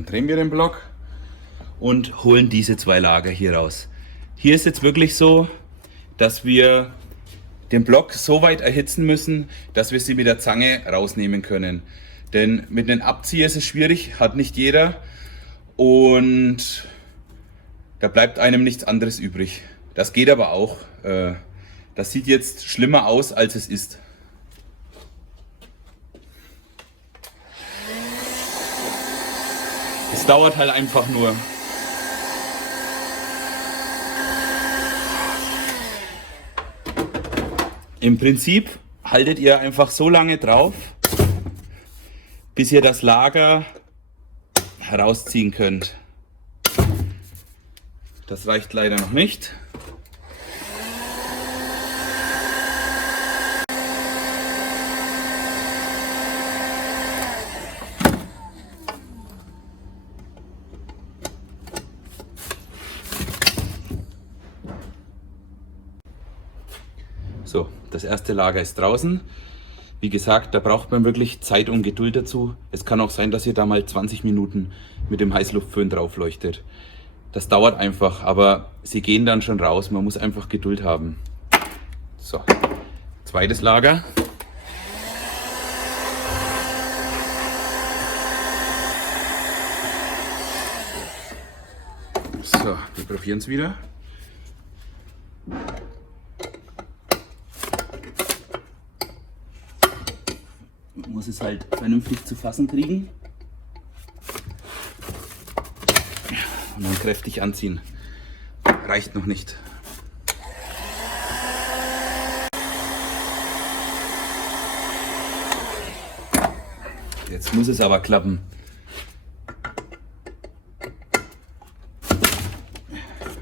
Dann drehen wir den Block und holen diese zwei Lager hier raus. Hier ist jetzt wirklich so, dass wir den Block so weit erhitzen müssen, dass wir sie mit der Zange rausnehmen können. Denn mit einem Abzieher ist es schwierig, hat nicht jeder. Und da bleibt einem nichts anderes übrig. Das geht aber auch. Das sieht jetzt schlimmer aus, als es ist. Es dauert halt einfach nur. Im Prinzip haltet ihr einfach so lange drauf, bis ihr das Lager herausziehen könnt. Das reicht leider noch nicht. So, das erste Lager ist draußen. Wie gesagt, da braucht man wirklich Zeit und Geduld dazu. Es kann auch sein, dass ihr da mal 20 Minuten mit dem Heißluftföhn drauf leuchtet. Das dauert einfach, aber sie gehen dann schon raus. Man muss einfach Geduld haben. So, zweites Lager. So, wir probieren es wieder. Man muss es halt vernünftig zu fassen kriegen. Und dann kräftig anziehen. Reicht noch nicht. Jetzt muss es aber klappen.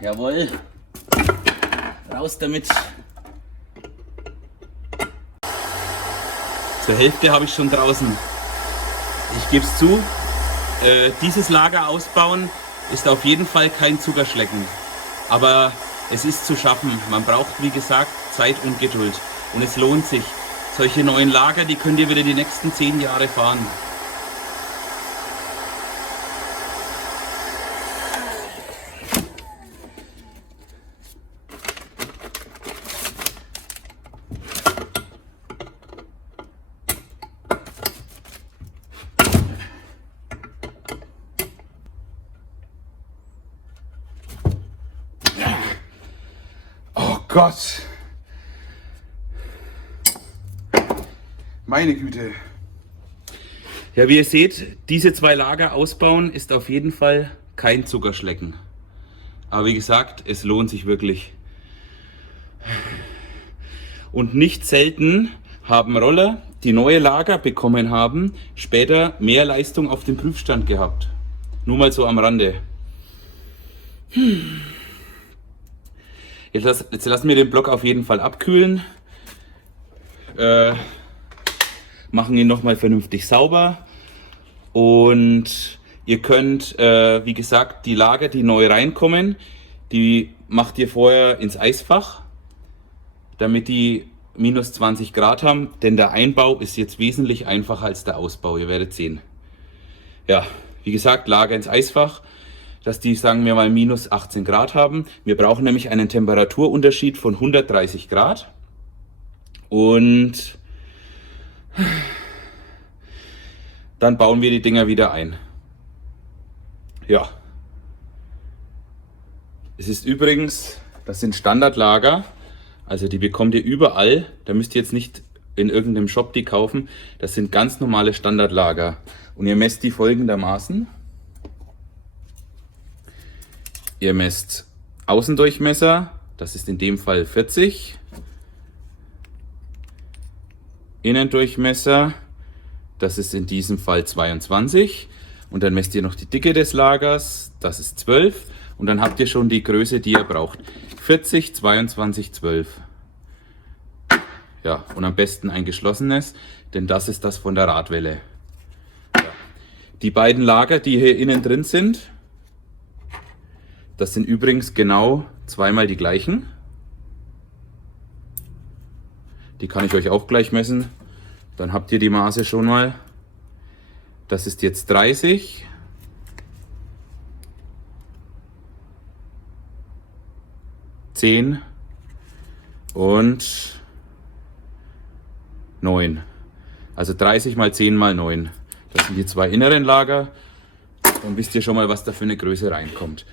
Jawohl. Raus damit. Zur Hälfte habe ich schon draußen. Ich gebe es zu, dieses Lager ausbauen ist auf jeden Fall kein Zuckerschlecken. Aber es ist zu schaffen. Man braucht, wie gesagt, Zeit und Geduld. Und es lohnt sich. Solche neuen Lager, die könnt ihr wieder die nächsten 10 Jahre fahren. Gott! Meine Güte! Ja, wie ihr seht, diese zwei Lager ausbauen ist auf jeden Fall kein Zuckerschlecken. Aber wie gesagt, es lohnt sich wirklich. Und nicht selten haben Roller, die neue Lager bekommen haben, später mehr Leistung auf dem Prüfstand gehabt. Nur mal so am Rande. Jetzt lassen wir den Block auf jeden Fall abkühlen. Machen ihn nochmal vernünftig sauber. Und ihr könnt, wie gesagt, die Lager, die neu reinkommen, die macht ihr vorher ins Eisfach, damit die minus 20 Grad haben. Denn der Einbau ist jetzt wesentlich einfacher als der Ausbau. Ihr werdet sehen. Ja, wie gesagt, Lager ins Eisfach, dass die, sagen wir mal, minus 18 Grad haben. Wir brauchen nämlich einen Temperaturunterschied von 130 Grad. Und dann bauen wir die Dinger wieder ein. Ja. Es ist übrigens, das sind Standardlager. Also die bekommt ihr überall. Da müsst ihr jetzt nicht in irgendeinem Shop die kaufen. Das sind ganz normale Standardlager. Und ihr messt die folgendermaßen. Ihr messt Außendurchmesser, das ist in dem Fall 40. Innendurchmesser, das ist in diesem Fall 22. Und dann messt ihr noch die Dicke des Lagers, das ist 12. Und dann habt ihr schon die Größe, die ihr braucht. 40, 22, 12. Ja, und am besten ein geschlossenes, denn das ist das von der Radwelle. Ja. Die beiden Lager, die hier innen drin sind, das sind übrigens genau zweimal die gleichen. Die kann ich euch auch gleich messen. Dann habt ihr die Maße schon mal. Das ist jetzt 30 10 und 9. Also 30 mal 10 mal 9. Das sind die zwei inneren Lager. Dann wisst ihr schon mal, was da für eine Größe reinkommt.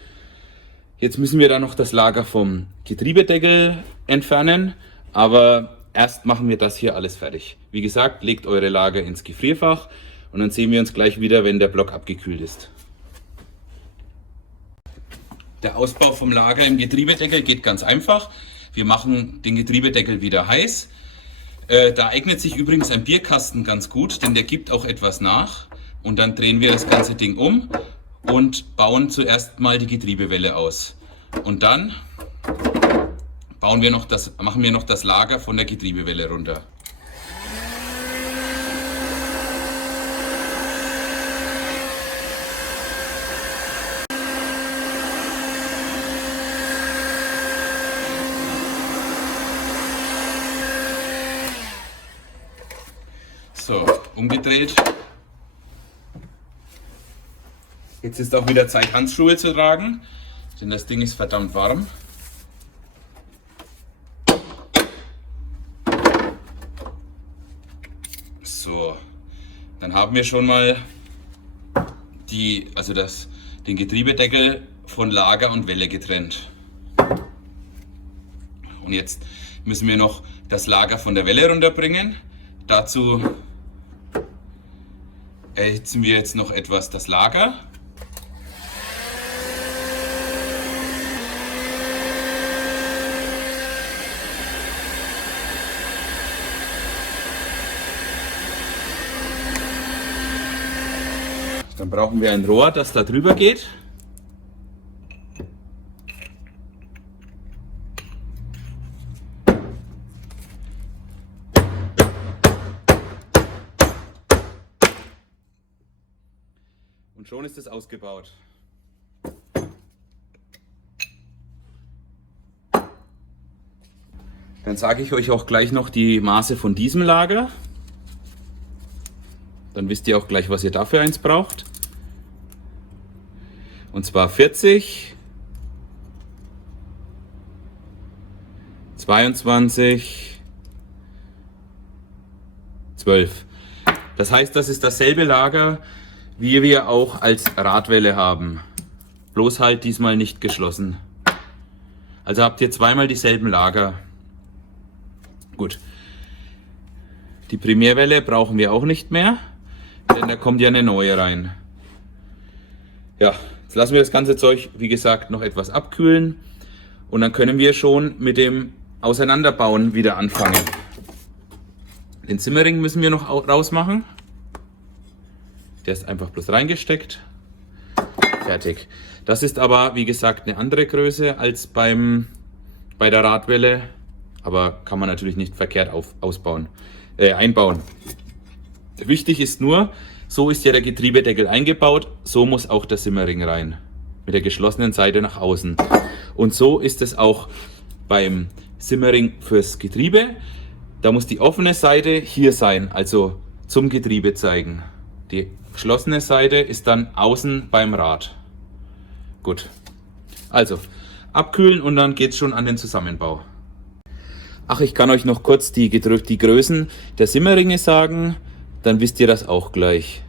Jetzt müssen wir dann noch das Lager vom Getriebedeckel entfernen, aber erst machen wir das hier alles fertig. Wie gesagt, legt eure Lager ins Gefrierfach und dann sehen wir uns gleich wieder, wenn der Block abgekühlt ist. Der Ausbau vom Lager im Getriebedeckel geht ganz einfach. Wir machen den Getriebedeckel wieder heiß. Da eignet sich übrigens ein Bierkasten ganz gut, denn der gibt auch etwas nach. Und dann drehen wir das ganze Ding um und bauen zuerst mal die Getriebewelle aus. Und dann machen wir noch das Lager von der Getriebewelle runter. So, umgedreht. Jetzt ist auch wieder Zeit, Handschuhe zu tragen, denn das Ding ist verdammt warm. So, dann haben wir schon mal den Getriebedeckel von Lager und Welle getrennt. Und jetzt müssen wir noch das Lager von der Welle runterbringen. Dazu erhitzen wir jetzt noch etwas das Lager. Dann brauchen wir ein Rohr, das da drüber geht. Und schon ist es ausgebaut. Dann sage ich euch auch gleich noch die Maße von diesem Lager. Dann wisst ihr auch gleich, was ihr dafür eins braucht. Und zwar 40, 22, 12. Das heißt, das ist dasselbe Lager, wie wir auch als Radwelle haben. Bloß halt diesmal nicht geschlossen. Also habt ihr zweimal dieselben Lager. Gut. Die Primärwelle brauchen wir auch nicht mehr, denn da kommt ja eine neue rein. Ja, jetzt lassen wir das ganze Zeug, wie gesagt, noch etwas abkühlen und dann können wir schon mit dem Auseinanderbauen wieder anfangen. Den Zimmerring müssen wir noch rausmachen. Der ist einfach bloß reingesteckt. Fertig. Das ist aber, wie gesagt, eine andere Größe als bei der Radwelle, aber kann man natürlich nicht verkehrt einbauen. Wichtig ist nur, so ist ja der Getriebedeckel eingebaut, so muss auch der Zimmerring rein. Mit der geschlossenen Seite nach außen. Und so ist es auch beim Zimmerring fürs Getriebe. Da muss die offene Seite hier sein, also zum Getriebe zeigen. Die geschlossene Seite ist dann außen beim Rad. Gut. Also, abkühlen und dann geht es schon an den Zusammenbau. Ach, ich kann euch noch kurz die Größen der Zimmerringe sagen. Dann wisst ihr das auch gleich.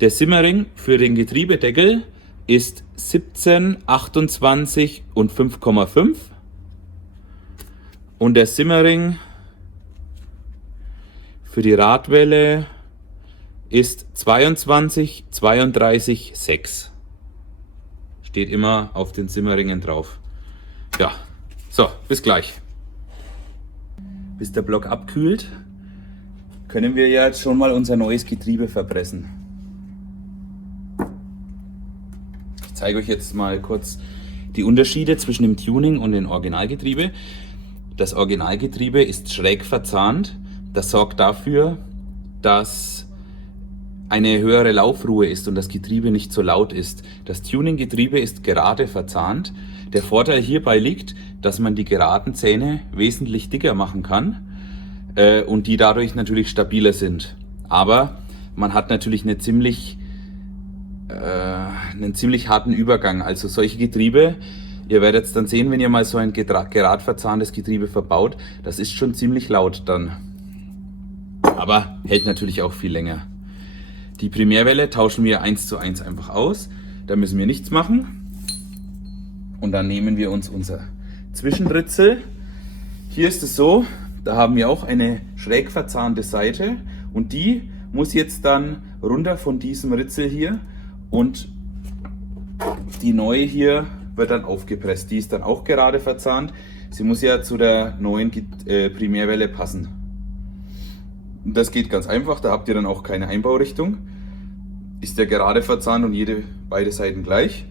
Der Zimmerring für den Getriebedeckel ist 17, 28 und 5,5 und der Zimmerring für die Radwelle ist 22, 32, 6. Steht immer auf den Zimmerringen drauf. Ja, so, bis gleich. Bis der Block abkühlt, können wir jetzt schon mal unser neues Getriebe verpressen. Ich zeige euch jetzt mal kurz die Unterschiede zwischen dem Tuning und dem Originalgetriebe. Das Originalgetriebe ist schräg verzahnt. Das sorgt dafür, dass eine höhere Laufruhe ist und das Getriebe nicht so laut ist. Das Tuning-Getriebe ist gerade verzahnt. Der Vorteil hierbei liegt, dass man die geraden Zähne wesentlich dicker machen kann und die dadurch natürlich stabiler sind. Aber man hat natürlich einen ziemlich harten Übergang. Also solche Getriebe Ihr werdet es dann sehen, wenn ihr mal so ein gerad verzahntes Getriebe verbaut. Das ist schon ziemlich laut dann. Aber hält natürlich auch viel länger. Die Primärwelle tauschen wir 1:1 einfach aus. Da müssen wir nichts machen. Und dann nehmen wir uns unser Zwischenritzel. Hier ist es so, da haben wir auch eine schräg verzahnte Seite. Und die muss jetzt dann runter von diesem Ritzel hier. Und die neue hier wird dann aufgepresst. Die ist dann auch gerade verzahnt. Sie muss ja zu der neuen Primärwelle passen. Und das geht ganz einfach, da habt ihr dann auch keine Einbaurichtung. Ist ja gerade verzahnt und beide Seiten gleich.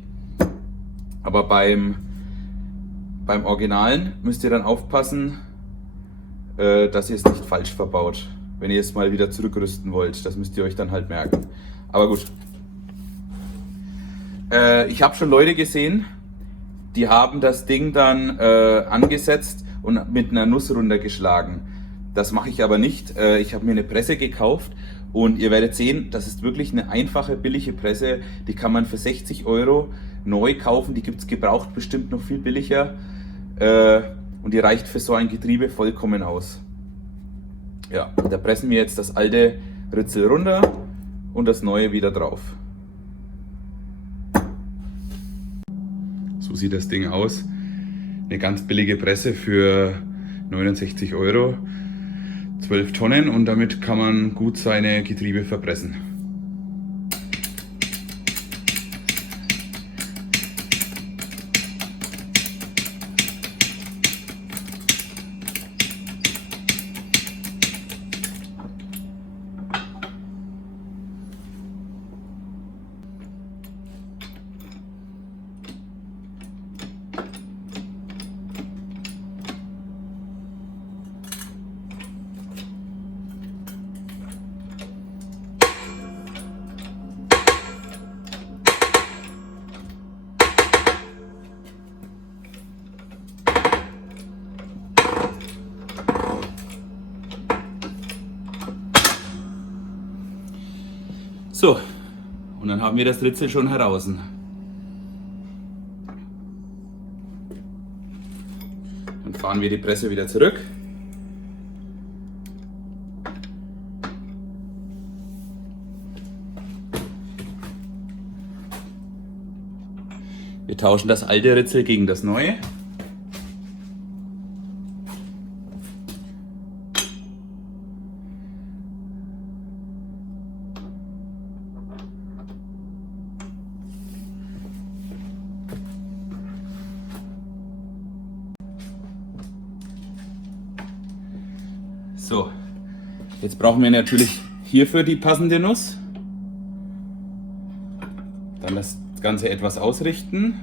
Aber beim Originalen müsst ihr dann aufpassen, dass ihr es nicht falsch verbaut. Wenn ihr es mal wieder zurückrüsten wollt, das müsst ihr euch dann halt merken. Aber gut. Ich habe schon Leute gesehen, die haben das Ding dann angesetzt und mit einer Nuss runtergeschlagen. Das mache ich aber nicht. Ich habe mir eine Presse gekauft und ihr werdet sehen, das ist wirklich eine einfache, billige Presse. Die kann man für 60 € neu kaufen. Die gibt es gebraucht bestimmt noch viel billiger. Und die reicht für so ein Getriebe vollkommen aus. Ja, da pressen wir jetzt das alte Ritzel runter und das neue wieder drauf. So sieht das Ding aus. Eine ganz billige Presse für 69 €. 12 Tonnen und damit kann man gut seine Getriebe verpressen. So, und dann haben wir das Ritzel schon heraus. Dann fahren wir die Presse wieder zurück. Wir tauschen das alte Ritzel gegen das neue. So, jetzt brauchen wir natürlich hierfür die passende Nuss. Dann das Ganze etwas ausrichten.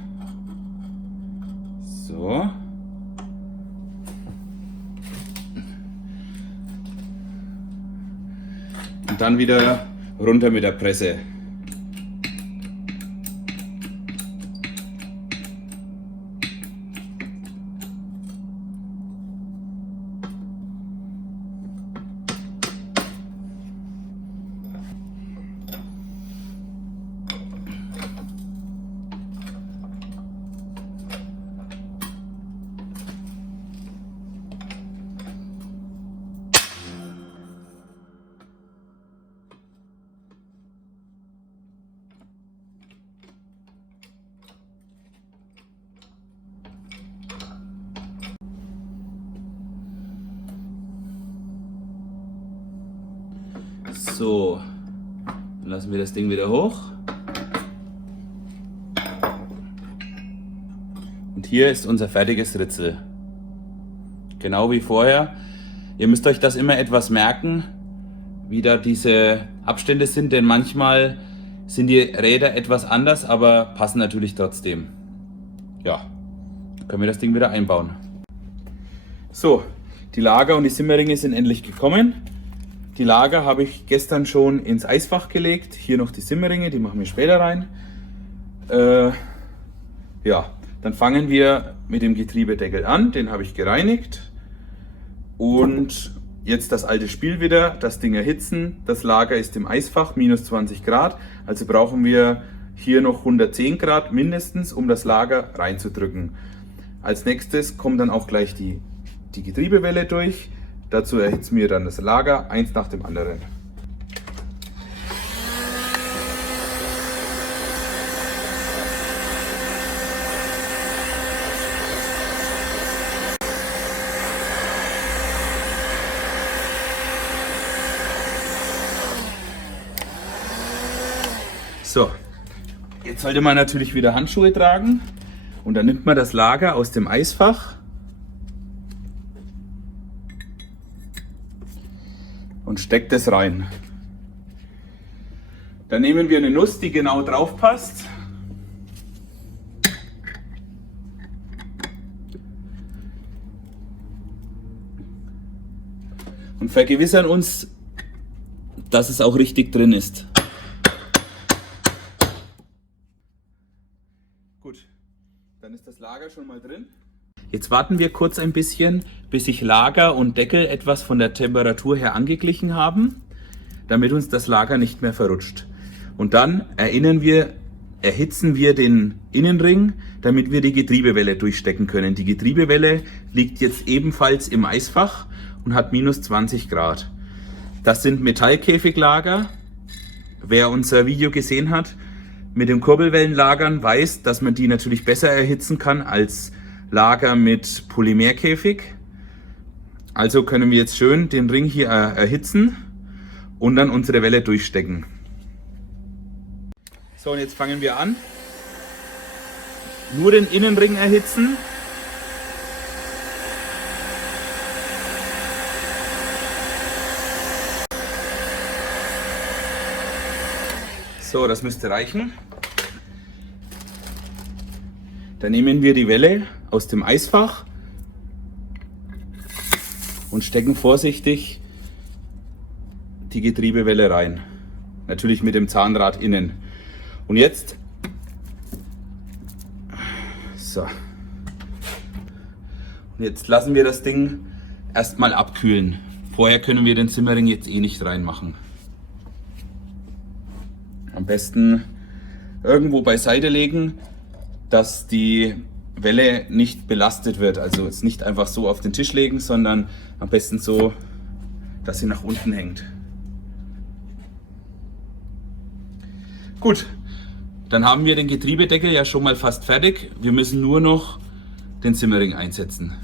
So. Und dann wieder runter mit der Presse. So, dann lassen wir das Ding wieder hoch. Und hier ist unser fertiges Ritzel. Genau wie vorher. Ihr müsst euch das immer etwas merken, wie da diese Abstände sind, denn manchmal sind die Räder etwas anders, aber passen natürlich trotzdem. Ja, dann können wir das Ding wieder einbauen. So, die Lager und die Simmeringe sind endlich gekommen. Die Lager habe ich gestern schon ins Eisfach gelegt. Hier noch die Simmeringe, die machen wir später rein. Ja, dann fangen wir mit dem Getriebedeckel an. Den habe ich gereinigt. Und jetzt das alte Spiel wieder, das Ding erhitzen. Das Lager ist im Eisfach, minus 20 Grad. Also brauchen wir Hier noch 110 Grad mindestens, um das Lager reinzudrücken. Als nächstes kommt dann auch gleich die Getriebewelle durch. Dazu erhitzen wir dann das Lager, eins nach dem anderen. So, jetzt sollte man natürlich wieder Handschuhe tragen und dann nimmt man das Lager aus dem Eisfach und steckt es rein. Dann nehmen wir eine Nuss, die genau drauf passt. Und vergewissern uns, dass es auch richtig drin ist. Gut, dann ist das Lager schon mal drin. Jetzt warten wir kurz ein bisschen, bis sich Lager und Deckel etwas von der Temperatur her angeglichen haben, damit uns das Lager nicht mehr verrutscht. Und dann erhitzen wir den Innenring, damit wir die Getriebewelle durchstecken können. Die Getriebewelle liegt jetzt ebenfalls im Eisfach und hat minus 20 Grad. Das sind Metallkäfiglager. Wer unser Video gesehen hat mit den Kurbelwellenlagern, weiß, dass man die natürlich besser erhitzen kann als Lager mit Polymerkäfig. Also können wir jetzt schön den Ring hier erhitzen und dann unsere Welle durchstecken. So, und jetzt fangen wir an. Nur den Innenring erhitzen. So, das müsste reichen. Dann nehmen wir die Welle aus dem Eisfach und stecken vorsichtig die Getriebewelle rein. Natürlich mit dem Zahnrad innen. Und jetzt, so. Und jetzt lassen wir das Ding erstmal abkühlen. Vorher können wir den Zimmerring jetzt eh nicht reinmachen. Am besten irgendwo beiseite legen, dass die Welle nicht belastet wird. Also jetzt nicht einfach so auf den Tisch legen, sondern am besten so, dass sie nach unten hängt. Gut, dann haben wir den Getriebedeckel ja schon mal fast fertig. Wir müssen nur noch den Zimmerring einsetzen.